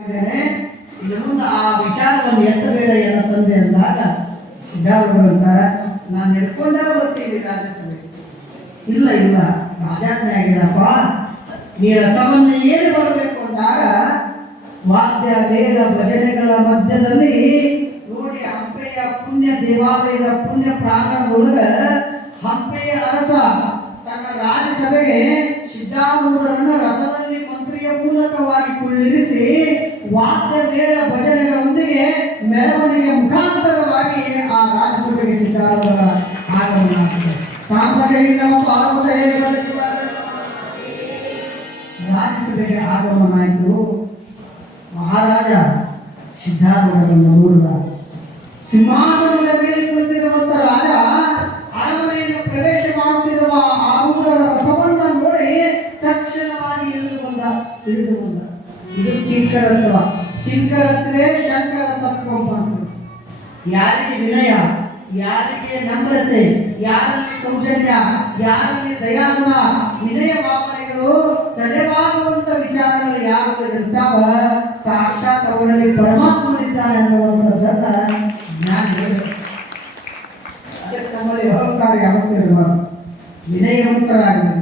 ಇದ್ದೇನೆ. ಆ ವಿಚಾರವನ್ನು ಎತ್ತಬೇಡ ಎನ್ನ ತಂದೆ ಅಂದಾಗ ಸಿದ್ಧಾರೂಢರು ಅಂತಾರೆ, ನಾನು ಹಿಡ್ಕೊಂಡೇ ಬರ್ತೀನಿ ರಾಜಸಭೆ ಇಲ್ಲ ಇಲ್ಲ, ರಾಜಾಜ್ಞೆ ಆಗಿದಪ್ಪ ನೀ ರಥವನ್ನು ಏನು ಬರಬೇಕು ಅಂದಾಗ ವಾದ್ಯ, ವೇದ, ಭಜನೆಗಳ ಮಧ್ಯದಲ್ಲಿ ನೋಡಿ ಹಂಪೆಯ ಪುಣ್ಯ ದೇವಾಲಯದ ಪುಣ್ಯ ಪ್ರಾಂಗಣದೊಳಗ ಹಂಪೆಯ ಅರಸ ತನ್ನ ರಾಜಸಭೆಗೆ ಸಿದ್ಧಾರೂಢರನ್ನ ರಥದಲ್ಲಿ ಮಂತ್ರಿಯ ಮೂಲಕವಾಗಿ ಕುಳ್ಳಿರಿಸಿ ವಾದ್ಯ ವೇದ ಭಜನೆಗಳೊಂದಿಗೆ ಮೆರವಣಿಗೆ ಮುಖಾಂತರವಾಗಿ ಆ ರಾಜಸಭೆಗೆ ಸಿದ್ಧಾರೂಢರ ಆಗಮನ ಆಗಿದೆ. ರಾಜಸಭೆಗೆ ಆಗಮನ ಆಯಿತು. ಮಹಾರಾಜ ಸಿದ್ಧಾರೂಢರನ್ನು ನೋಡಿದ ಸಿಂಹಾಸನದ ಕಿಂಕರತ್ವ ಕಿಂಕರತ್ವೇ ಶಂಕರ ತಪ್ಪ ಯಾರಿಗೆ ವಿನಯ, ಯಾರಿಗೆ ನಮ್ರತೆ, ಯಾರಲ್ಲಿ ಸೌಜನ್ಯ, ಯಾರಲ್ಲಿ ದಯಾಗುಣ, ವಿನಯ ಭಾವನೆಗಳು ತಲೆಬಾಗುವಂತ ವಿಚಾರಗಳು ಯಾರು ಇರ್ತಾವ ಸಾಕ್ಷಾತ್ ಅವರಲ್ಲಿ ಪರಮಾತ್ಮನಿದ್ದಾನೆ ಅನ್ನುವಂಥದ್ದನ್ನ ಜ್ಞಾನ. ಅದಕ್ಕೆ ನಮ್ಮಲ್ಲಿ ಅಹಂಕಾರ ಯಾವತ್ತೂ ಇರಬಾರ್ದು. ವಿನಯವಂತರಾಗಬೇಕು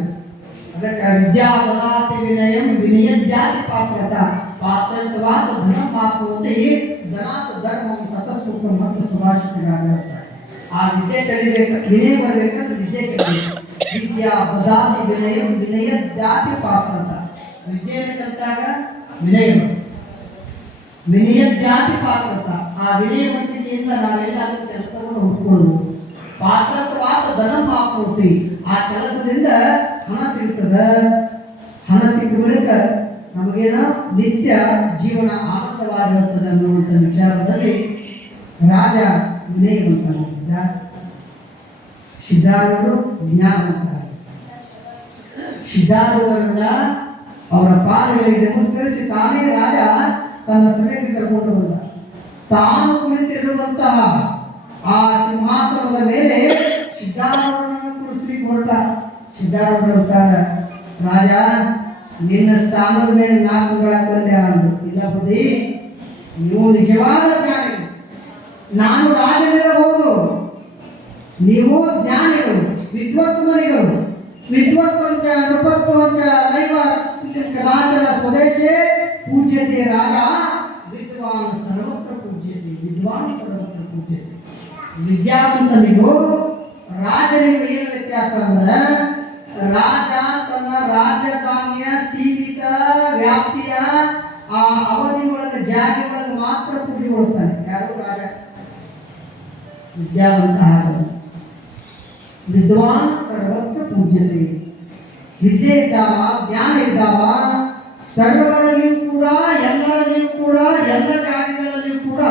ಅದಕ್ಕೆ ವಿದ್ಯಾ ಬಲಾತಿ ವಿನಯಂ ವಿನಯ ಜಾತಿ ಪಾತ್ರತ. ಪಾತ್ರತ್ವಾತ್ ಧನ ಪಾತ್ರೋತಿ ಧನಾತ್ ಧರ್ಮಂ ತತಸ್ಸುಖ ಮತ್ತು ಸುಭಾಷಿತನಾಗಿರುತ್ತಾರೆ. ಆ ವಿದ್ಯೆ ಕಲಿಬೇಕು, ವಿನಯ ಬರಬೇಕಂದ್ರೆ ವಿದ್ಯೆ ಕಲಿಬೇಕು. ವಿದ್ಯಾ ಬದಾದಿ ವಿನಯ ವಿನಯ ಜಾತಿ ಪಾತ್ರತ ವಿದ್ಯೆಯನ್ನು ಕಲಿತಾಗ ವಿನಯ. ವಿನಯ ಜಾತಿ ಪಾತ್ರತ ಆ ವಿನಯವಂತಿಕೆಯಿಂದ ನಾವೆಲ್ಲ ಕೆಲಸವನ್ನು ಹುಡ್ಕೊಳ್ಳಬಹುದು ಪಾತ್ರತ್ವಾದ ಧನ ಪಾಪೋತಿ ಆ ಕೆಲಸದಿಂದ ಹಣ ಸಿಗ್ತದ. ಹಣ ಸಿಕ್ಕ ಬಳಿಕ ನಮಗೇನ ನಿತ್ಯ ಜೀವನ ಆನಂದವಾಗಿರುತ್ತದೆ ಅನ್ನುವಂಥ ವಿಚಾರದಲ್ಲಿ ರಾಜ ವಿನಯವಂತನಾಗಿದ್ದ ಸಿದ್ಧಾರೂಢರು ವಿಜ್ಞಾನವಂತರಾಗಿದ್ದ. ಸಿದ್ಧಾರೂಢರನ್ನ ಅವರ ಪಾದಗಳಿಗೆ ನಮಸ್ಕರಿಸಿ ತಾನೇ ರಾಜ ತನ್ನ ಸಭೆಗೆ ಕರ್ಕೊಂಡು ಬಂದ ತಾನು ಕುಳಿತಿರುವಂತಹ ಆ ಸಿಂಹಾಸನದ ಮೇಲೆ ಸಿದ್ಧಾರೂಢರನ್ನು ಕುಳಿಸ್ಲಿಕ್ಕೆ ಹೊರಟ. ಸಿದ್ಧಾರೂಢರು ರಾಜ ನಿನ್ನ ಸ್ಥಾನದ ಮೇಲೆ ನಾಲ್ಕು ಕೊಂಡೆ ಅಂದು ಇಲ್ಲ ಬುದ್ಧಿ, ನೀವು ನಿಜವಾದ ಜ್ಞಾನಿ. ನಾನು ರಾಜನಿರಬಹುದು ನೀವು ಜ್ಞಾನಿಗಳು ವಿದ್ವತ್ಮನಿಗಳು ವಿದ್ವತ್ವಂಚ ನೃಪತ್ವಂಚ ನೈವ ರಾಜನ ಸ್ವದೇಶೇ ಪೂಜ್ಯತೆ ರಾಜ. ವಿದ್ವಾನ್ ಸರ್ವತ್ರ ಪೂಜ್ಯತೆ, ವಿದ್ವಾನ್ ಸರ್ವತ್ರ ಪೂಜ್ಯತೆ. ವಿದ್ಯಾವಂತನಿಗೂ ರಾಜನಿಗೂ ಏನು ವ್ಯತ್ಯಾಸ ಅಂದ್ರೆ ರಾಜ ತನ್ನ ರಾಜಧಾನಿಯ ಸೀಮಿತ ವ್ಯಾಪ್ತಿಯ ಆ ಅವಧಿ ಒಳಗೆ ಜಾತಿ ಒಳಗೆ ಮಾತ್ರ ಪೂಜೆಗೊಳ್ತಾನೆ ಯಾರು ರಾಜ? ವಿದ್ಯಾವಂತ ವಿದ್ವಾನ್ ಸರ್ವತ್ರ ಪೂಜ್ಯತೆ. ವಿದ್ಯೆ ಇದ್ದಾವ, ಜ್ಞಾನ ಇದ್ದಾವ, ಸರ್ವರಲ್ಲಿಯೂ ಕೂಡ, ಎಲ್ಲರಲ್ಲಿಯೂ ಕೂಡ, ಎಲ್ಲ ಜಾತಿಗಳಲ್ಲಿಯೂ ಕೂಡ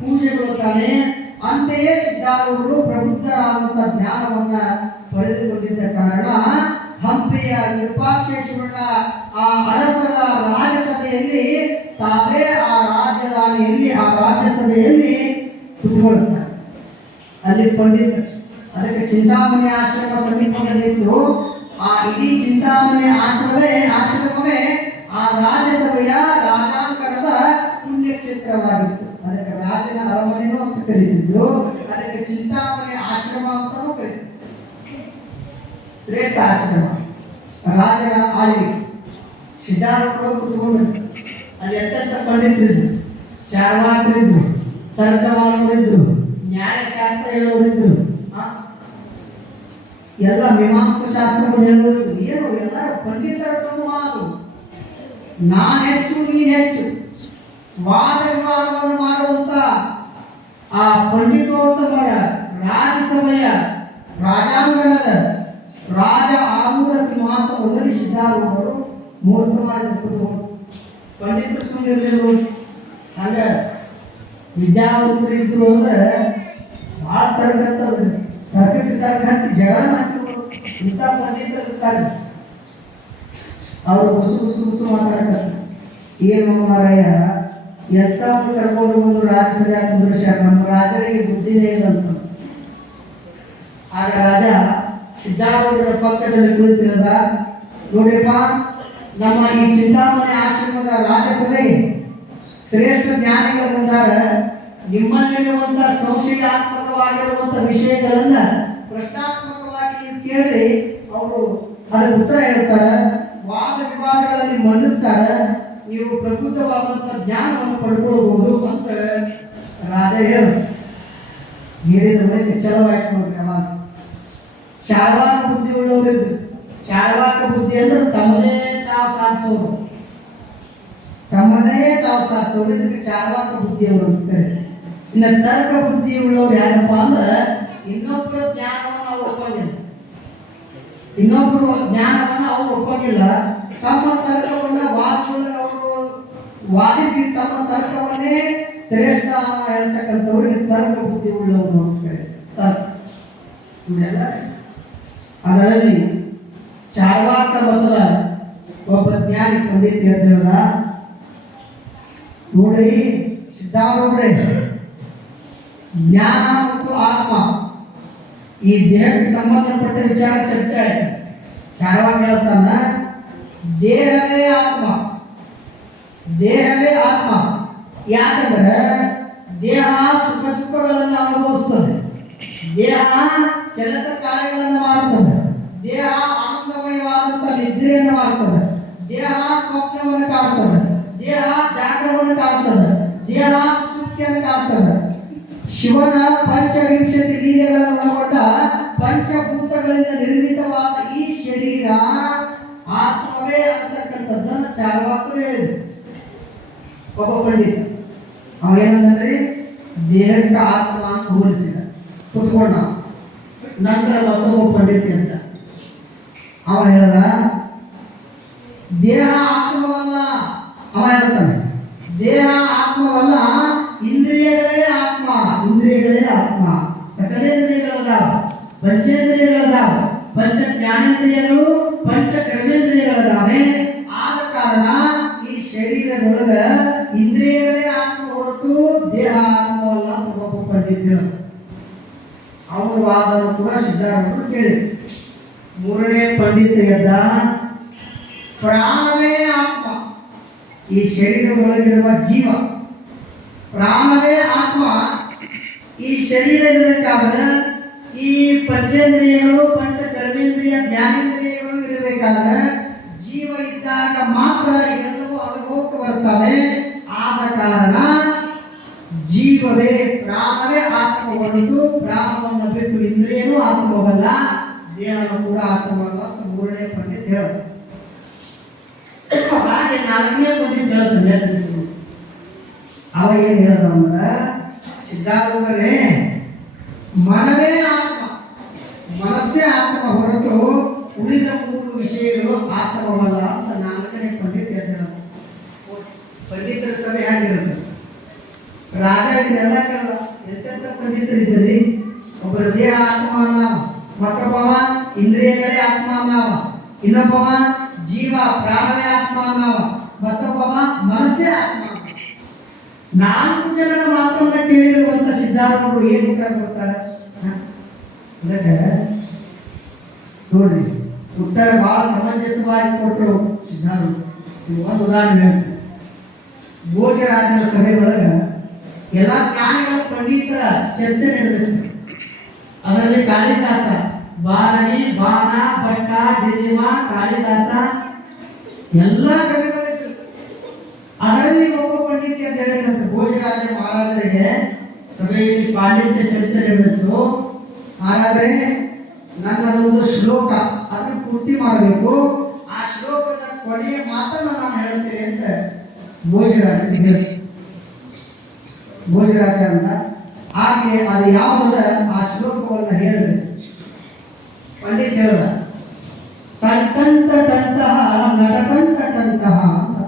ಪೂಜೆಗೊಳ್ಳುತ್ತಾನೆ ಅಂತೆಯೇ ಸಿದ್ಧಾರೂಢರು ಪ್ರಬುದ್ಧರಾದಂಥ ಜ್ಞಾನವನ್ನ ಪಡೆದುಕೊಂಡಿದ್ದ ಕಾರಣ ಹಂಪಿಯ ವಿರೂಪಾಕ್ಷೇಶ್ವರನ ಆ ಅರಸರ ರಾಜಸಭೆಯಲ್ಲಿ ತಾವೇ ಆ ರಾಜಧಾನಿಯಲ್ಲಿ, ಆ ರಾಜ್ಯಸಭೆಯಲ್ಲಿ ಕುತ್ಕೊಳ್ತಾರೆ ಅಲ್ಲಿ ಅದಕ್ಕೆ ಚಿಂತಾಮಣಿ ಆಶ್ರಮ ಸಮೀಪದಲ್ಲಿದ್ದು, ಆ ಇಡೀ ಚಿಂತಾಮಣಿ ಆಶ್ರಮವೇ ಆಶ್ರಮವೇ ಆ ರಾಜ್ಯಸಭೆಯ ರಾಜಾಂಗಣದ ಪುಣ್ಯಕ್ಷೇತ್ರವಾಗಿತ್ತು. ಅದಕ್ಕೆ ರಾಜನ ಅರಮನೆನೂ ಅಂತ ಕರೀತಿದ್ರು. ಅದಕ್ಕೆ ಚಿಂತಾಮಣಿ ಆಶ್ರಮ ಅಂತಲೂ ಕರೀತಿದ್ರು. ಶ್ರೇಷ್ಠ ಆಶ್ರಮ ರಾಜನ ಆಳ್ವಿಕೆ ಸಿದ್ಧಾರ್ಥರು ಕುತ್ಕೊಂಡು ಅಲ್ಲಿ ಅತ್ಯಂತ ಪಂಡಿತರಿದ್ರು. ಚಾರ್ವಾಕರಿದ್ರು. ತರ್ಕ ಮಾಡೋರಿದ್ರು ನ್ಯಾಯಶಾಸ್ತ್ರ ಹೇಳೋರಿದ್ರು? ಎಲ್ಲ ಮೀಮಾಂಸ ಶಾಸ್ತ್ರಗಳು ಹೇಳೋರು ಏನು? ಎಲ್ಲ ಪಂಡಿತರ ಸಂವಾದ ನಾನು ಹೆಚ್ಚು, ನೀನು ಹೆಚ್ಚು. ವಾದ ವಿವಾದವನ್ನು ಮಾಡುವಂತ ಆ ಪಂಡಿತೋತ್ತಮರ ರಾಜಸಭೆಯ ರಾಜಾಂಗಣದ ರಾಜ ಆರೂಢ ಸಿಂಹಾಸನದಲ್ಲಿ ಸಿದ್ಧಾರೂಢರು ಮೂರ್ಖ ಮಾಡಿ ಪಂಡಿತ ಸ್ವಾಮಿ ಇರಲಿಲ್ಲ ಹಂಗ ವಿದ್ಯಾವಂತರು ಇದ್ರು ಅಂದ್ರೆ ಭಾಳ ತರಗತ್ತದ ತರಗತಿ ತರಗತಿ ಜಗಳ ಹಾಕಿದ್ರು. ಇಂಥ ಪಂಡಿತರು ಇರ್ತಾರೆ. ಅವರು ಉಸು ಸುಸು ಬುಸು ಮಾತಾಡ್ತಾರೆ. ಏನು ಮಾರಾಯ ಎಂಥವ್ರು ಕರ್ಕೊಂಡು ಬಂದು ರಾಜಸಭೆ ಕುಂದ್ರಸ್ಯಾರ ನಮ್ಮ ರಾಜರಿಗೆ ಬುದ್ಧಿನೇ ಇಲ್ಲ ಅಂತ ಆಗ ರಾಜ ಸಿದ್ಧಾರೂಢರ ಪಕ್ಕದಲ್ಲಿ ಕುಳಿತಿರೋದ? ನೋಡಿಯಪ್ಪ ನಮ್ಮ ಈ ಚಿಂತಾಮಣಿ ಆಶ್ರಮದ ರಾಜಸಭೆಗೆ ಶ್ರೇಷ್ಠ ಜ್ಞಾನಿಗಳು ಬಂದಾಗ ನಿಮ್ಮಲ್ಲಿರುವಂತ ಸಂಶಯಾತ್ಮಕವಾಗಿರುವಂತ ವಿಷಯಗಳನ್ನ ಪ್ರಶ್ನಾತ್ಮಕವಾಗಿ ನೀವು ಕೇಳಿ ಅವರು ಅದಕ್ಕೆ ಉತ್ತರ ಹೇಳ್ತಾರೆ. ವಾದ ವಿವಾದಗಳಲ್ಲಿ ಮಂಡಿಸ್ತಾರ. ನೀವು ಪ್ರಬುದ್ಧವಾದಂತ ಜ್ಞಾನವನ್ನು ಪಡ್ಕೊಳ್ಬಹುದು ಅಂತ ರಾಜ ಹೇಳ ನೀರಿನ ಮೇಲೆ ಚಲವಾಯ್ತು ನೋಡ್ರಿ. ಚಾರ್ವಾಕ ಬುದ್ಧಿ ಉಳ್ಳವರಿದ್ರು ಚಾರ್ವಾಕ ಬುದ್ಧಿ ಅಂದ್ರೆ ತಮ್ಮದೇ ತಾವು ಸಾಧಿಸೋರು. ತಮ್ಮದೇ ತಾವು ಸಾಧಿಸೋರು. ಇದಕ್ಕೆ ಚಾರ್ವಾಕ ಬುದ್ಧಿಯವರು ಅಂತಾರೆ ಇನ್ನು ತರ್ಕ ಬುದ್ಧಿ ಉಳ್ಳವ್ರು ಯಾರಪ್ಪ ಅಂದ್ರೆ ಇನ್ನೊಬ್ಬರ ಜ್ಞಾನವನ್ನು ಅವ್ರು ಒಪ್ಪಂಗಿಲ್ಲ ಇನ್ನೊಬ್ಬರು ಜ್ಞಾನವನ್ನು ಅವ್ರು ಒಪ್ಪಂಗಿಲ್ಲ ತಮ್ಮ ತರ್ಕವನ್ನ ವಾದವನ್ನು ಅವರು ವಾದಿಸಿ ತಮ್ಮ ತರ್ಕವನ್ನೇ ಶ್ರೇಷ್ಠ ಹೇಳ್ತಕ್ಕಂಥವ್ರಿಗೆ ತರ್ಕ ಬುದ್ಧಿ ಉಳ್ಳವರು ಅಂತ ಕರೀತಾರೆ. ತರ್ಕ. ಇವರೆಲ್ಲ ಅದರಲ್ಲಿ ಚಾರ್ವಾಕ ಮತದ ಒಬ್ಬ ಜ್ಞಾನಿ ಪಂಡಿತ ಅಂತ ಹೇಳ್ದ? ನೋಡ್ರಿ ಸಿದ್ಧಾರೂಢ್ರೆ, ಜ್ಞಾನ ಮತ್ತು ಆತ್ಮ ಈ ದೇಹಕ್ಕೆ ಸಂಬಂಧಪಟ್ಟ ವಿಚಾರ ಚರ್ಚೆ ಆಯ್ತು. ಚಾರ್ವಾಕ ಹೇಳ್ತಾನ, ದೇಹವೇ ಆತ್ಮ. ದೇಹವೇ ಆತ್ಮ. ಯಾಕಂದ್ರೆ ದೇಹ ಸುಖ ದುಃಖಗಳನ್ನು ಅನುಭವಿಸ್ತದೆ. ದೇಹ ಕೆಲಸ ಕಾರ್ಯಗಳನ್ನು ಆನಂದಮಯವಾದಂಥ ನಿದ್ರೆಯನ್ನು ಮಾಡುತ್ತದೆ. ದೇಹ ಸ್ವಪ್ನವನ್ನು ಕಾಣುತ್ತದೆ. ದೇಹ ಜಾಗರವನ್ನು ಕಾಣುತ್ತದೆ. ದೇಹ ಸುಪ್ತಿಯನ್ನು ಕಾಣುತ್ತದೆ. ಶಿವನ ಪಂಚವಿಂಶತಿ ಲೀಲೆಗಳನ್ನು ಒಳಗೊಂಡ ಪಂಚಭೂತಗಳಿಂದ ನಿರ್ಮಿತವಾದ ಈ ಶರೀರ ಆತ್ಮವೇ ಅನ್ನತಕ್ಕಂಥದ್ದನ್ನು ಚಾರ್ವಾಕರು ಹೇಳಿದ್ರು. ಒಬ್ಬ ಪಂಡಿತ. ಅವ ಏನಂದ್ರೆ ದೇಹಕ್ಕೆ ಆತ್ಮ ಅಂತ ಹೋಲಿಸಿದ. ಕುತ್ಕೊಂಡ. ನಂತರ ಮತ್ತೊಬ್ಬ ಪಂಡಿತ ಅಂತ ಅವ ಹೇಳ್ದ ದೇಹ ಆತ್ಮವಲ್ಲ. ಅವ ಹೇಳ್ತಾನೆ. ದೇಹ ಆತ್ಮವಲ್ಲ, ಇಂದ್ರಿಯಗಳೇ ಆತ್ಮ. ಇಂದ್ರಿಯಗಳೇ ಆತ್ಮ. ಸಕಲೇಂದ್ರಿಯಗಳದಾವ, ಪಂಚೇಂದ್ರಿಯಗಳದಾವ, ಪಂಚ ಜ್ಞಾನೇಂದ್ರಿಯಗಳು, ಪಂಚ ಕರ್ಮೇಂದ್ರಿಯಗಳದಾವೆ. ಆದ ಕಾರಣ ಈ ಶರೀರದೊಳಗ ಇಂದ್ರಿಯಗಳೇ ಆತ್ಮ ಹೊರತು ದೇಹ ಆತ್ಮವಲ್ಲ ಅಂತ ಅವರ ವಾದವನ್ನು ಕೂಡ ಸಿದ್ಧಾರೂಢರು ಕೇಳಿದ್ರು. ಮೂರನೇ ಪಂಡಿತ ಎದ್ದ ಪ್ರಾಣವೇ ಆತ್ಮ. ಈ ಶರೀರದೊಳಗಿರುವ ಜೀವ. ಪ್ರಾಣವೇ ಆತ್ಮ. ಈ ಶರೀರ ಇರಬೇಕಾದ್ರೆ ಈ ಪಂಚೇಂದ್ರಿಯಗಳು ಪಂಚ ಕರ್ಮೇಂದ್ರಿಯ ಜ್ಞಾನೇಂದ್ರಿಯಗಳು ಇರಬೇಕಾದ್ರೆ ಜೀವ ಇದ್ದಾಗ ಮಾತ್ರ ಎಲ್ಲವೂ ಅನುಭವಕ್ಕೆ ಬರ್ತವೆ. ಆದ ಕಾರಣ ಜೀವವೇ, ಪ್ರಾಣವೇ ಆತ್ಮ ಹೊರತು ಪ್ರಾಣವನ್ನು ಬಿಟ್ಟು ಇಂದ್ರಿಯನೂ ಆತ್ಮವಲ್ಲ. ದೇಹನೂ ಕೂಡ ಆತ್ಮವಲ್ಲ ಮೂರನೇ ಪಂಡಿತ ಹೇಳೋದು. ಹಾಗೆ ನಾಲ್ಕನೇ ಪಂಡಿತ ಹೇಳ್ತಾನೆ ಅವಾಗ ಅವ ಏನ್ ಹೇಳ್ದ ಅಂದ್ರೆ, ಸಿದ್ಧಾರೂಢರೇ, ಮನವೇ ಆತ್ಮ. ಮನಸ್ಸೇ ಆತ್ಮ ಹೊರತು ಉಳಿದ ಮೂರು ವಿಷಯಗಳು ಆತ್ಮವಲ್ಲ ಅಂತ ನಾಲ್ಕನೇ ಪಂಡಿತ ಪಂಡಿತರ ಸಭೆ ಆಗಿರುತ್ತೆ ರಾಜ ಇದನ್ನೆಲ್ಲ ಕೇಳಲ್ಲ. ಎಂತೆಂತ ಪಂಡಿತರು ಇದ್ದೀರಿ ಒಬ್ಬರ ದೇಹ ಆತ್ಮ ಅಲ್ಲ, ಮತ್ತೊಬ್ಬವ ಇಂದ್ರಿಯಗಳೇ ಆತ್ಮ ಅಲ್ಲ, ಇನ್ನೊಬ್ಬವ ಜೀವ ಪ್ರಾಣವೇ ಆತ್ಮ ಅನ್ನವ ಮತ್ತೊಬ್ಬವ ಮನಸ್ಸೇ ಆತ್ಮ. ನಾಲ್ಕು ಜನರ ಮಾತನ್ನ ಕೇಳಿರುವಂತ ಸಿದ್ಧಾರ್ಥರು ಏನು ಉತ್ತರ ಕೊಡ್ತಾರೆ? ನೋಡ್ರಿ, ಉತ್ತರ ಬಹಳ ಸಮಂಜಸವಾಗಿ ಕೊಟ್ಟರು ಸಿದ್ಧಾರ್ಥರು. ಒಂದು ಉದಾಹರಣೆ ಭೋಜರಾಜನ ಸಭೆ ಒಳಗ ಎಲ್ಲ ಪ್ರಾಣಿಗಳ ಪಂಡಿತರ ಚರ್ಚೆ ನಡೆದಿತ್ತು. ಅದರಲ್ಲಿ ಕಾಳಿದಾಸ ಬಾಲನಿ ಬಾಣ, ಭಟ್ಟ ಡಿಲಿಮ ಕಾಳಿದಾಸ ಎಲ್ಲ ಕವಿಗಳಿದ್ರು ಅದರಲ್ಲಿ ಒಬ್ಬ ಪಂಡಿತಿ ಅಂತ ಹೇಳಿದಂತೆ ಭೋಜರಾಜ ಮಹಾರಾಜರಿಗೆ ಸಭೆಯಲ್ಲಿ ಪಾಂಡಿತ್ಯ ಚರ್ಚೆ ನಡೆದಿತ್ತು ಮಹಾರಾಜರೇ, ನನ್ನದೊಂದು ಶ್ಲೋಕ, ಅದನ್ನು ಪೂರ್ತಿ ಮಾಡಬೇಕು. ಆ ಶ್ಲೋಕದ ಕೊನೆಯ ಮಾತನ್ನು ನಾನು ಹೇಳುತ್ತೇನೆ ಅಂತ ಭೋಜರಾಜ ಹೇಳಿ ಭೋಜರಾಜ ಅಂತ. ಹಾಗೆ ಅದು ಯಾವುದ ಆ ಶ್ಲೋಕವನ್ನು ಹೇಳಬೇಕು? ಪಂಡಿತ್ ಹೇಳ್ದ? ಟಂಟಂತ ಟಂತಹ ನಟಕಂಟ ಟಂತಹ ಅಂತ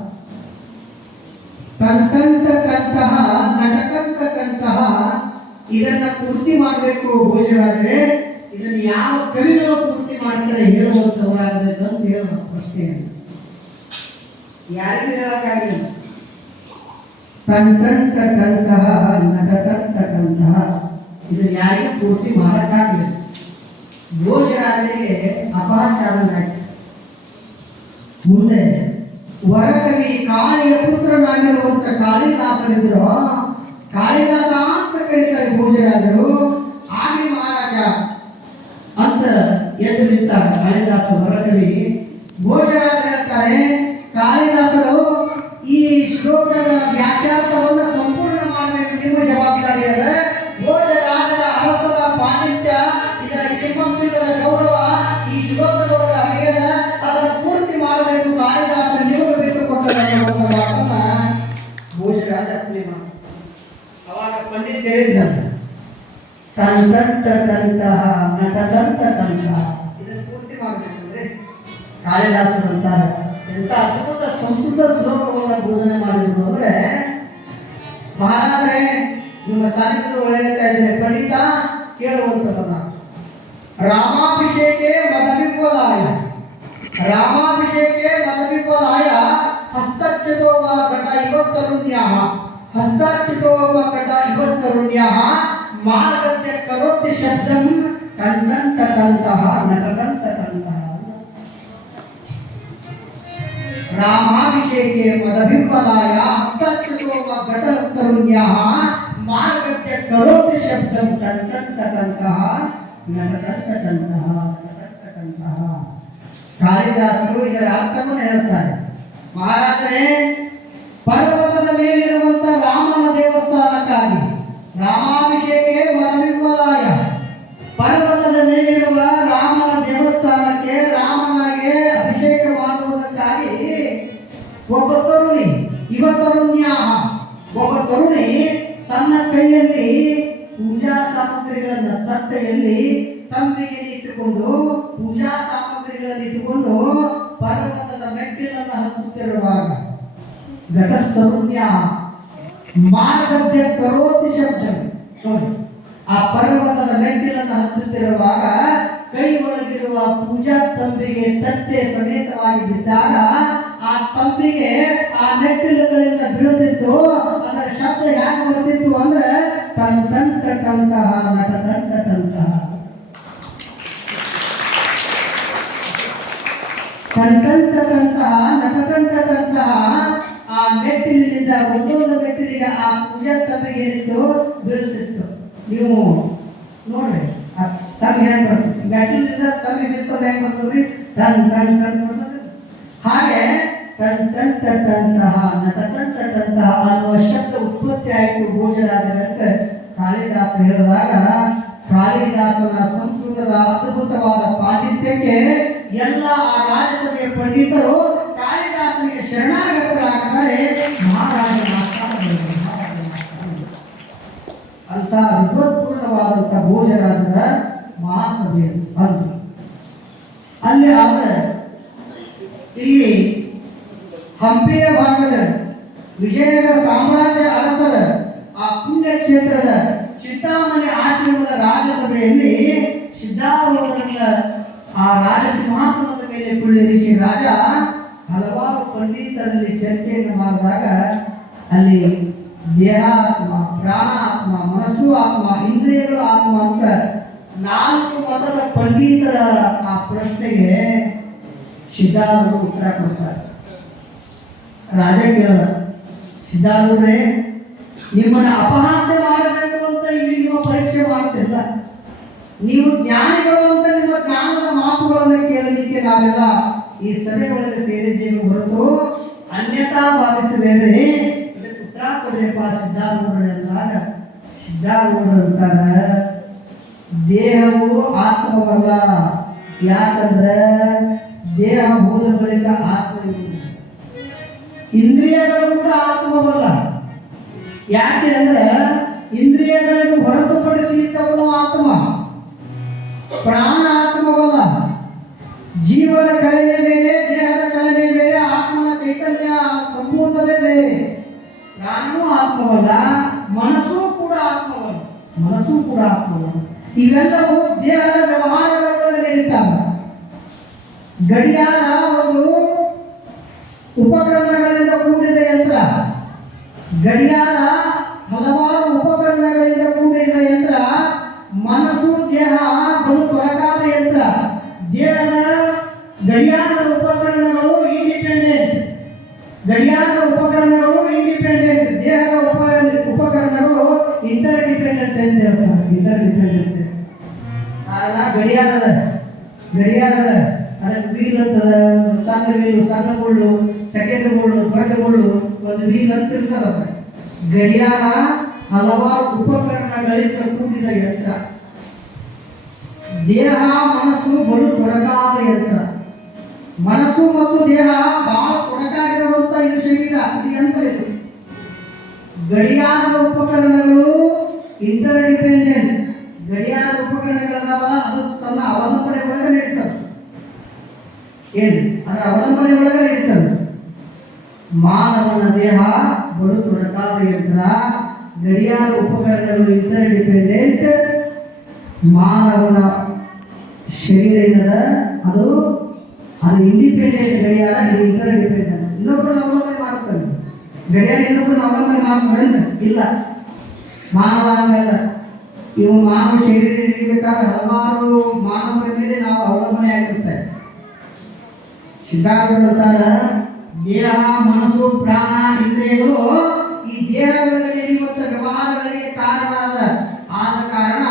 ಟಂಟಂಟ ಟಂತಹ ನಟಕಂಟ ಟಂತಹ ಇದನ್ನ ಪೂರ್ತಿ ಮಾಡಬೇಕು, ಭೋಜರಾಜರೇ. ಇದನ್ನ ಯಾವ ಕವಿಗಳು ಪೂರ್ತಿ ಮಾಡ್ತಾರೆ ಹೇಳುವಂತವರಾಗಬೇಕು ಅಂತ ಹೇಳೋಣ ಪ್ರಶ್ನೆ. ಯಾರಿಗೂ ಹೇಳಕ್ಕಾಗಿಲ್ಲ. ಟಂಟಂತ ಟಂತಹ ನಟಕಂಟ ಟಂತಹ ಇದನ್ನ ಯಾರಿಗೂ ಪೂರ್ತಿ ಮಾಡಕ್ಕಾಗಲಿಲ್ಲ. ಭೋಜರಾಜರಿಗೆ ಅಪಹಾಸ್ಯ ಮುಂದೆ ವರಕವಿ ಕಾಳಿಯ ಪುತ್ರನಾಗಿರುವಂತ ಕಾಳಿದಾಸನಿದ್ರು. ಕಾಳಿದಾಸ ಅಂತ ಕರೀತಾರೆ ಭೋಜರಾಜರು ಆಗಿ ಮಹಾರಾಜ ಅಂತ ಎದ್ದು ನಿಂತಾರೆ ಕಾಳಿದಾಸ ವರಕವಿ ಭೋಜರಾಜ ಹೇಳ್ತಾರೆ ಕಾಳಿದಾಸರು ಈ ಶ್ಲೋಕದ ವ್ಯಾಖ್ಯಾರ್ಥವನ್ನು ಸಂಪೂರ್ಣ ಮಾಡಬೇಕು, ನಿಮ್ಮ ಜವಾಬ್ದಾರಿ. ಇದರ ಗೌರವ ಈ ಶ್ಲೋಕದೊಳಗೆ ಅಡಗ್ಯದ ಅದನ್ನು ಪೂರ್ತಿ ಮಾಡಬೇಕು ಕಾಳಿದಾಸ ನಿಮಗೆ ಬಿಟ್ಟು ಕೊಟ್ಟದ ಮಾತನ್ನ ಭೋಜರಾಜ ಅಪ್ಪಣೆ ಮಾಡ ಅವಾಗ ಪಂಡಿತ್ ತಂತಹ ನಟತಂತ ನಟದಂತಹ ಇದನ್ನು ಪೂರ್ತಿ ಮಾಡಬೇಕಂದ್ರೆ ಕಾಳಿದಾಸರು ಅಂತಾರೆ. ಎಂತ ಅದ್ಭುತ ಸಂಸ್ಕೃತ ಶ್ಲೋಕವನ್ನು ಬೋಧನೆ ಮಾಡಿದ್ರು ಅಂದ್ರೆ ಮಹಾರಾಜರೇ ನಿಮ್ಮ ಸಾಹಿತ್ಯದ ಒಳ್ಳೆಯ ಇದ್ರೆ ಪಂಡಿತ ಕೇಳುವಂತವನ್ನ ರಾಮಾಭಿಷೇಕೆ ಮದವಿಪಲಾಯ ರಾಮಾಭಿಷೇಕೆ ಮದವಿಪಲಾಯ ಹಸ್ತಚ್ಯುತೋಮ ಘಟ ಇವತ್ತರುಣ್ಯಃ ಹಸ್ತಚ್ಯುತೋಮ ಘಟ ಇವತ್ತರುಣ್ಯಃ ಮಾರ್ಗದ್ಯ ಕರೋತಿ ಶಬ್ದಂ ಕಂಠಂತಕಂತಹ ನಟಕಂತಕಂತಹ ರಾಮಾಭಿಷೇಕೆ ಮದವಿಫಲಾಯ ಹಸ್ತಚ್ಯುತೋಮ ಘಟಸ್ತರುಣ್ಯಃ ಮಾರ್ಗದ್ಯ ಕರೋತಿ ಶಬ್ದಂ ಕಂಠಂತಕಂತಹ ಕಾಳಿದಾಸರು ಇದರ ಅರ್ಥವನ್ನು ಹೇಳುತ್ತಾರೆ. ಮಹಾರಾಜರೇ, ಪರ್ವತದ ಮೇಲಿರುವಂತ ರಾಮನ ದೇವಸ್ಥಾನಕ್ಕಾಗಿ ರಾಮಾಭಿಷೇಕೆ ಮನವಿಮಲಾಯ ಪರ್ವತದ ಮೇಲಿರುವ ರಾಮನ ದೇವಸ್ಥಾನಕ್ಕೆ ರಾಮನಿಗೆ ಅಭಿಷೇಕ ಮಾಡುವುದಕ್ಕಾಗಿ ಒಬ್ಬ ತರುಣಿ, ಇವ ತರುಣ್ಯ ಒಬ್ಬ ತರುಣಿ ತನ್ನ ಕೈಯಲ್ಲಿ ಪೂಜಾ ಸಾಮಗ್ರಿಗಳನ್ನ ತಟ್ಟೆಯಲ್ಲಿ ತಂಬಿಗೆ ಇಟ್ಟುಕೊಂಡು, ಪೂಜಾ ಸಾಮಗ್ರಿಗಳನ್ನು ಇಟ್ಟುಕೊಂಡು ಪರ್ವತದ ಮೆಟ್ಟಿಲನ್ನು ಹತ್ತುತ್ತಿರುವಾಗ ಘಟಸ್ತರುಣ್ಯ ಮಾರ್ಗದ್ಯ ಕರೋತಿ ಶಬ್ದ ಆ ಪರ್ವತದ ಮೆಟ್ಟಿಲನ್ನು ಹತ್ತುತ್ತಿರುವಾಗ ಕೈ ಒಳಗಿರುವ ಪೂಜಾ ತಂಬಿಗೆ ತಟ್ಟೆ ಸಮೇತವಾಗಿ ಬಿದ್ದಾಗ ಆ ತಂಬಿಗೆ ಆ ಮೆಟ್ಟಿಲುಗಳಿಂದ ಬೀಳುತ್ತಿತ್ತು ಅದರ ಶಬ್ದ ಯಾಕೆ ಬರ್ತಿತ್ತು ಅಂದ್ರೆ ಟನ್ ಟನ್ ಟಂತಹ ನಟ ಟನ್ ಟಂತಹ ಕಂಟಂತಕ್ಕಂತಹ ನಟಕಂತಕ್ಕಂತಹ ಆ ಮೆಟ್ಟಿಲಿನಿಂದ ಒಂದೊಂದು ಮೆಟ್ಟಿಲಿಗೆ ಆ ಪೂಜಾ ತಮ್ಮಿಗೆ ಏನಿತ್ತು ಬೀಳುತ್ತಿತ್ತು. ನೀವು ನೋಡ್ರಿ ತಮ್ಗೆ ಹೆಂಗ್ ಬರ್ತದೆ? ಮೆಟ್ಟಿಲಿಂದ ತಮ್ಗೆ ಬಿತ್ತದ ಹೆಂಗ್ ಬರ್ತದ್ರಿ ಟನ್ ಟನ್ ಟನ್ ಬರ್ತದೆ. ಹಾಗೆ ಕಂಟಂತಕ್ಕಂತಹ ನಟಕಂತಕ್ಕಂತಹ ಅನ್ನುವ ಶಬ್ದ ಉತ್ಪತ್ತಿ ಆಯಿತು ಭೋಜರಾಜರಂತ ಕಾಳಿದಾಸ ಹೇಳಿದಾಗ ಕಾಳಿದಾಸನ ಸಂಸ್ಕೃತದ ಅದ್ಭುತವಾದ ಪಾಂಡಿತ್ಯಕ್ಕೆ ಎಲ್ಲ ಆ ರಾಜ್ಯಸಭೆಯ ಪಂಡಿತರು ಕಾಳಿದಾಸನಿಗೆ ಶರಣಾಗತರಾಗ್ತಾರೆ ಮಹಾರಾಜ. ಅಂತ ವಿದ್ವತ್ಪೂರ್ಣವಾದಂಥ ಭೋಜರಾಜರ ಮಹಾಸಭೆ ಅಂತ ಅಲ್ಲಿ ಆದ್ರೆ ಇಲ್ಲಿ ಹಂಪಿಯ ಭಾಗದ ವಿಜಯನಗರ ಸಾಮ್ರಾಜ್ಯ ಅರಸರ ಆ ಪುಣ್ಯ ಕ್ಷೇತ್ರದ ಚಿಂತಾಮಣಿ ಆಶ್ರಮದ ರಾಜಸಭೆಯಲ್ಲಿ ಸಿದ್ಧಾರೂಢರನ್ನ ಆ ರಾಜ ಸಿಂಹಾಸನದ ಮೇಲೆ ಕುಳ್ಳಿರಿಸಿ ರಾಜ ಹಲವಾರು ಪಂಡಿತರಲ್ಲಿ ಚರ್ಚೆಯನ್ನು ಮಾಡಿದಾಗ ಅಲ್ಲಿ ದೇಹಾತ್ಮ, ಪ್ರಾಣಾತ್ಮ, ಮನಸ್ಸು ಆತ್ಮ ಇಂದ್ರಿಯರು ಆತ್ಮ ಅಂತ ನಾಲ್ಕು ಮತದ ಪಂಡಿತರ ಆ ಪ್ರಶ್ನೆಗೆ ಸಿದ್ಧಾರೂಢರು ಉತ್ತರ ಕೊಡ್ತಾರೆ. ರಾಜ ಕೇಳಿದ, ಸಿದ್ಧಾರೂಢರೇ, ನಿಮ್ಮನ್ನು ಅಪಹಾಸ್ಯ ಅಂತ ಇಲ್ಲಿ ನಿಮ್ಮ ಪರೀಕ್ಷೆ ಮಾಡ್ತಿಲ್ಲ. ನೀವು ಜ್ಞಾನಿಗಳು ಅಂತ ನಿಮ್ಮ ಜ್ಞಾನದ ಮಾತುಗಳನ್ನು ಕೇಳಲಿಕ್ಕೆ ನಾವೆಲ್ಲ ಈ ಸಭೆ ಒಳಗೆ ಸೇರಿದ್ದೇವೆ ಹೊರತು ಅನ್ಯತಾ ಭಾವಿಸಬೇಡ್ರಿ. ಇದಕ್ಕೆ ಉತ್ತರ ಸಿದ್ಧಾರೂಢರು ಅಂದಾಗ ಸಿದ್ಧಾರೂಢರು ಅಂತಾರೆ, ದೇಹವು ಆತ್ಮವಲ್ಲ. ಯಾಕಂದ್ರೆ ದೇಹ ಹೋದ ಬಳಿಕ ಆತ್ಮ ಇಂದ್ರಿಯಗಳು ಕೂಡ ಆತ್ಮವಲ್ಲ. ಯಾಕೆ ಅಂದ್ರೆ ಇಂದ್ರಿಯಗಳಿಗೆ ಹೊರತುಪಡಿಸಿ ಇದ್ದವನು ಆತ್ಮ. ಪ್ರಾಣ ಆತ್ಮವಲ್ಲ ಜೀವದ ಕಳೆಯ ಬೇರೆ ದೇಹದ ಕಳೆಯ ಬೇರೆ ಆತ್ಮನ ಚೈತನ್ಯ ಸಂಪೂರ್ಣವೇ ಬೇರೆ. ಪ್ರಾಣನೂ ಆತ್ಮವಲ್ಲ, ಮನಸ್ಸೂ ಕೂಡ ಆತ್ಮವಲ್ಲ. ಮನಸ್ಸೂ ಕೂಡ ಆತ್ಮವಲ್ಲ. ಇವೆಲ್ಲವೂ ದೇಹದ ವ್ಯವಹಾರಗಳಲ್ಲಿ ನಡೀತಾವೆ. ಗಡಿಯಾರ ವೀಲ್ ಅಂತದ ಸಣ್ಣ ವೀಲು ಸಣ್ಣ ಮುಳ್ಳು ಸೆಕೆಂಡ್ ಮುಳ್ಳು ದೊಡ್ಡ ಮುಳ್ಳು ಒಂದು ವೀಲ್ ಅಂತ ಇರ್ತದ. ಗಡಿಯಾರ ಹಲವಾರು ಉಪಕರಣಗಳಿಂದ ಕೂಡಿದ ಯಂತ್ರ. ದೇಹ, ಮನಸ್ಸು ಬಲು ತೊಡಕಾದ ಯಂತ್ರ. ಮನಸ್ಸು ಮತ್ತು ದೇಹ ಬಹಳ ತೊಡಕಾಗಿರುವಂತ ಇದು ಶರೀರ, ಇದು ಯಂತ್ರ ಇದು. ಗಡಿಯಾರದ ಉಪಕರಣಗಳು ಇಂಟರ್ ಡಿಪೆಂಡೆಂಟ್ ಗಡಿಯಾರದ ಉಪಕರಣಗಳದಾವ, ಅದು ತನ್ನ ಅವಲಂಬನೆ ಒಳಗೆ ನಡೀತದೆ ಏನು? ಅದರ ಅವಲಂಬನೆ ಒಳಗೆ ನಡೀತದೆ ಮಾನವನ ದೇಹ, ಬಲು ತೊಡಕಾದ ಯಂತ್ರ, ಗಡಿಯಾರ ಉಪಕರಣಗಳು ಇಂಟರ್ ಡಿಪೆಂಡೆಂಟ್ ಮಾನವನ ಶರೀರ ಏನದ? ಅದು ಅದು ಇಂಡಿಪೆಂಡೆಂಟ್ ಗಡಿಯಾರ ಇದು ಇಂಟರ್ ಡಿಪೆಂಡೆಂಟ್ ಇನ್ನೊಬ್ಬರು ಅವಲಂಬನೆ ಮಾಡ್ತಾರೆ ಗಡಿಯಾರ ಇನ್ನೊಬ್ಬರು ಅವಲಂಬನೆ ಮಾಡ್ತಾರೆ ಇಲ್ಲ. ಮಾನವ ಅಂದ ಇವು ಮಾನವ ಶರೀರ ಹಿಡಿಬೇಕಾದ್ರೆ ಹಲವಾರು ಮಾನವರ ಮೇಲೆ ನಾವು ಅವಲಂಬನೆ ಆಗಿರ್ತೇವೆ ಸಿದ್ಧಾರ್ಥರ ದೇಹ, ಮನಸ್ಸು, ಪ್ರಾಣ, ಇಂದ್ರಿಯಗಳು ಈ ದೇಹಗಳಲ್ಲಿ ನಡೆಯುವಂಥ ವ್ಯವಹಾರಗಳಿಗೆ ಕಾರಣ ಆದ ಕಾರಣ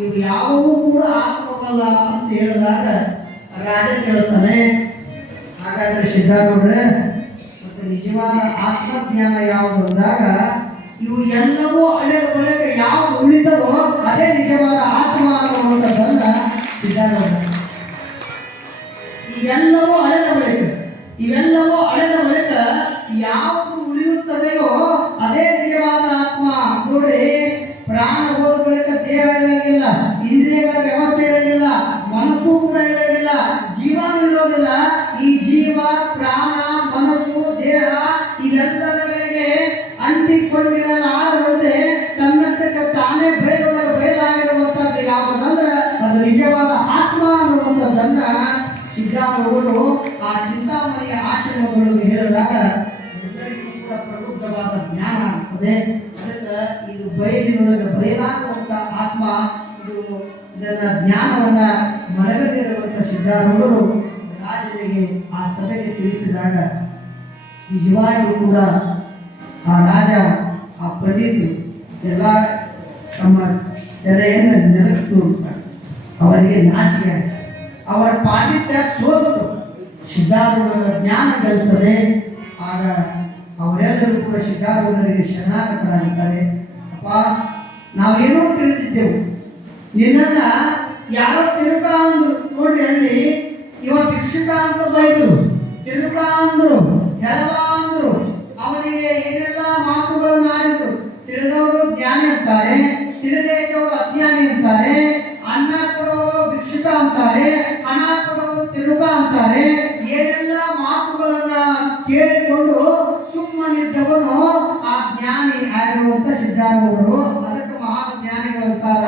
ಇವು ಯಾವುವೂ ಕೂಡ ಆತ್ಮವಲ್ಲ ಅಂತ ಹೇಳಿದಾಗ ರಾಜ ಕೇಳುತ್ತಾನೆ. ಹಾಗಾದ್ರೆ ಸಿದ್ಧಾರ್ಥವ್ರೆ ಮತ್ತು ನಿಜವಾದ ಆತ್ಮಜ್ಞಾನ ಯಾವುದು ಅಂದಾಗ, ಇವು ಎಲ್ಲವೂ ಅಳೆದ ಒಳಗೆ ಯಾವುದು ಉಳಿದವೋ ಅದೇ ನಿಜವಾದ ಆತ್ಮ ಅನ್ನುವಂಥದ್ದನ್ನ ಸಿದ್ಧಾರ್ಥವ್ರೆ ಇವೆಲ್ಲವೂ ಬಳಿಕ ಇವೆಲ್ಲವೂ ಅಳೆದ ಬಳಿಕ ಯಾವುದು ಉಳಿಯುತ್ತದೆಯೋ ಅದೇ ನಿಜವಾದ ಆತ್ಮ. ನೋಡ್ರಿ ಪ್ರಾಣ ತಮ್ಮ ತಲೆಯನ್ನು ನೆಲಕ್ಕೆ ಅವರಿಗೆ ನಾಚಿಕೆ. ಅವರ ಪಾಂಡಿತ್ಯ ಸೋತು. ಸಿದ್ಧಾರೂಢರ ಜ್ಞಾನ ಗೆಲ್ತದೆ ಆಗ ಅವರೆಲ್ಲರೂ ಕೂಡ ಸಿದ್ಧಾರೂಢರಿಗೆ ಶರಣಾಗತರಾಗುತ್ತಾರೆ ಅಪ್ಪ, ನಾವೇನೋ ತಿಳಿದಿದ್ದೆವು. ನಿನ್ನನ್ನ ಯಾರೋ ತಿರುಕ ಅಂದ್ರು. ನೋಡ್ರಿ ಅಲ್ಲಿ, ಇವ ಭಿಕ್ಷುಕ ಅಂತ ಬೈದರು. ತಿರುಕ ಅಂದರು ಹೆಳವ ಅಂದರು. ಅವನಿಗೆ ಏನೆಲ್ಲ ಮಾತುಗಳನ್ನು ಆಡಿದ್ರು. ತಿಳಿದವರು ಜ್ಞಾನಿ ಅಂತಾರೆ ತಿಳಿದೇ ಇದ್ದವರು ಅಜ್ಞಾನಿ ಅಂತಾರೆ, ಅನ್ನ ಕೊಡೋರು ಭಿಕ್ಷುಕ ಅಂತಾರೆ, ಹಣ ಕೊಡೋರು ಅಂತಾರೆ, ಏನೆಲ್ಲ ಮಾತುಗಳನ್ನ ಕೇಳಿಕೊಂಡು ಸುಮ್ಮನಿದ್ದವನು ಆ ಜ್ಞಾನಿ ಆಗಿರುವಂತ ಸಿದ್ಧಾರೂಢರು. ಅದಕ್ಕೆ ಮಹಾನ್ ಜ್ಞಾನಿಗಳಂತಾರ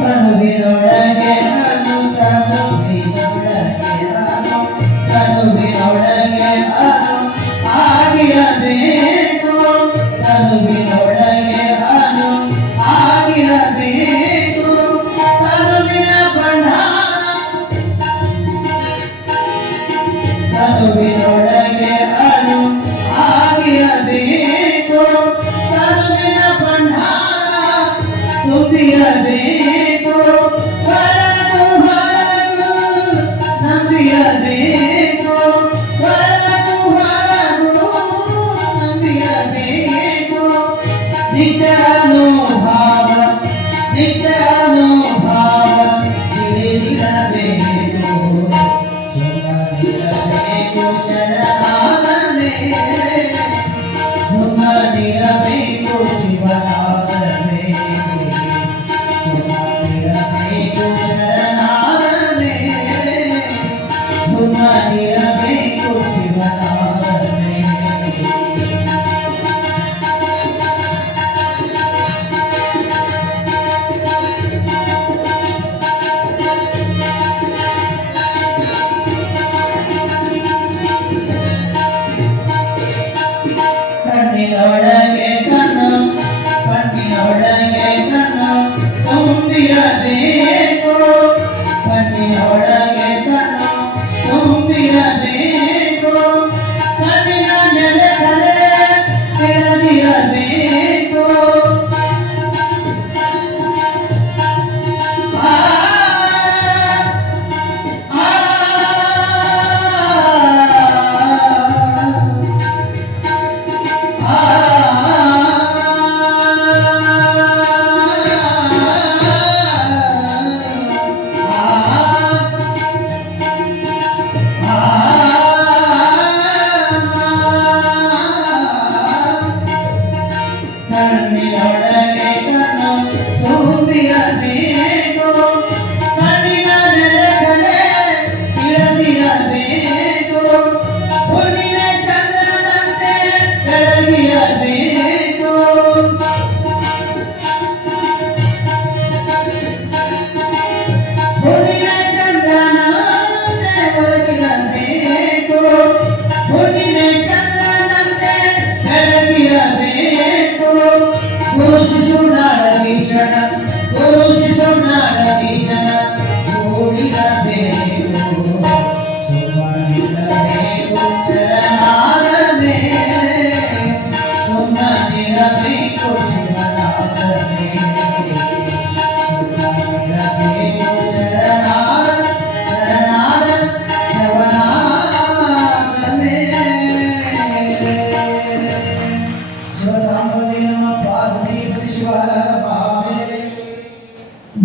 But we don't like it.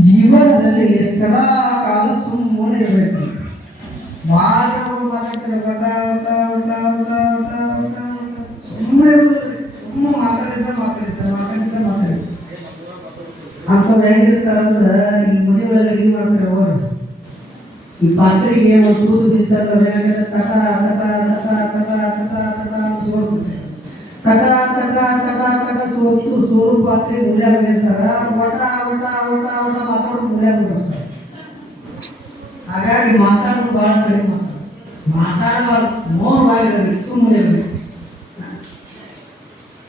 ಜೀವನದಲ್ಲಿ ಸದಾ ಕಾಲ ಸುಮ್ಮನೆ ಇರಬೇಕು ಮಾತಾಡೋದು ಮಾತಾಡ್ತಾರೆ ಊಟ ಊಟ ಊಟ ಊಟ ಬಟ ಸುಮ್ಮನೆ ಸುಮ್ಮನೆ ಮಾತಾಡಿದ್ದ ಮಾತಾಡಿದ್ದ ಮಾತಾಡಿದ್ದ ಮಾತಾಡಿದ್ದ ಅಂಥದ್ದು ಹೆಂಗಿರ್ತಾರಂದ್ರೆ ಈ ಮನೆ ಒಳಗೆ ಅಡಿಗೆ ಮಾಡ್ತಾರೆ ಅವರು ಈ ಪಾತ್ರೆಗೆ ಒಂದು ತೂರು ಬಿತ್ತಂದ್ರೆ ತಟ ತಟ ತಟ ತಟ ತಟ ತಟ ಅಂತ ಸೋರ್ಬಿಡ್ತಾರೆ ತಟ ತಟ ತಟ ತಟ ಸೋರ್ತು ಸೋರು ಪಾತ್ರೆ ಮೂಲ್ಯಾಗ ಇರ್ತಾರ ಒಟ ಒಟ ಒಟ ಒಟ ಮಾತಾಡೋದು ಮೂಲ್ಯಾಗ ಬಿಡಿಸ್ತಾರೆ ಹಾಗಾಗಿ ಮಾತಾಡೋದು ಭಾಳ ಕಡಿಮೆ ಮಾತಾಡಬಾರ್ದು ಮೌನವಾಗಿರಬೇಕು ಸುಮ್ಮನೆ ಇರಬೇಕು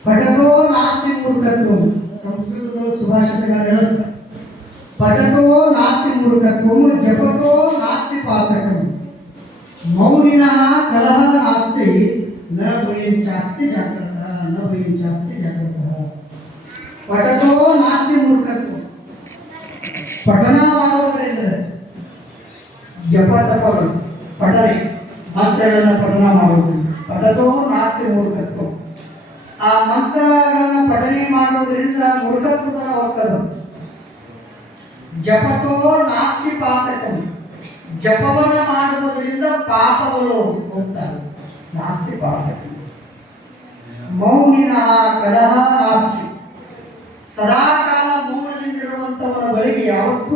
ಪಟಕೋ ನಾಸ್ತಿ ಮೂರ್ಖತ್ವ ಸಂಸ್ಕೃತದೊಳಗೆ ಸುಭಾಷಿತಗಾರ ಹೇಳುತ್ತಾರೆ ಪಠತೋ ನಾಸ್ತಿ ಮೂರ್ಖತ್ವಂ ಜಪತೋ ನಾಸ್ತಿ ಪಾತಕಂ ಮೌನಿನಃ ಕಲಹ ನಾಸ್ತಿ ನ ಭಯಂ ಚಾಸ್ತಿ ಜಾಗ್ರತಃ ಚಾಸ್ತಿ ಜಾಗ್ರತಃ ಪಠತೋ ನಾಸ್ತಿ ಮೂರ್ಖತ್ವ. ಪಠನ ಮಾಡೋದರಿಂದ ಜಪ ತಪಗಳು ಪಠನೆ. ಮಂತ್ರಗಳನ್ನು ಪಠನ ಮಾಡುವುದು ಪಠತೋ ನಾಸ್ತಿ ಮೂರ್ಖತ್ವ. ಆ ಮಂತ್ರಗಳನ್ನು ಪಠನೆ ಮಾಡೋದರಿಂದ ಮೂರ್ಖತ್ವದ ಹೋಗ್ತದೆ. ಜಪತೋ ನಾಸ್ತಿ ಪಾಪಕಂ. ಜಪವನ್ನು ಮಾಡುವುದರಿಂದ ಪಾಪಗಳು ಹೋಗ್ತವೆ. ನಾಸ್ತಿ ಪಾತಕಂ ಮೌನಿನ ಕಲಹ ನಾಸ್ತಿ ಸದಾಕಾಲ ಮೌನದಿಂದಿರುವಂಥವರ ಬಳಿಗೆ ಯಾವತ್ತೂ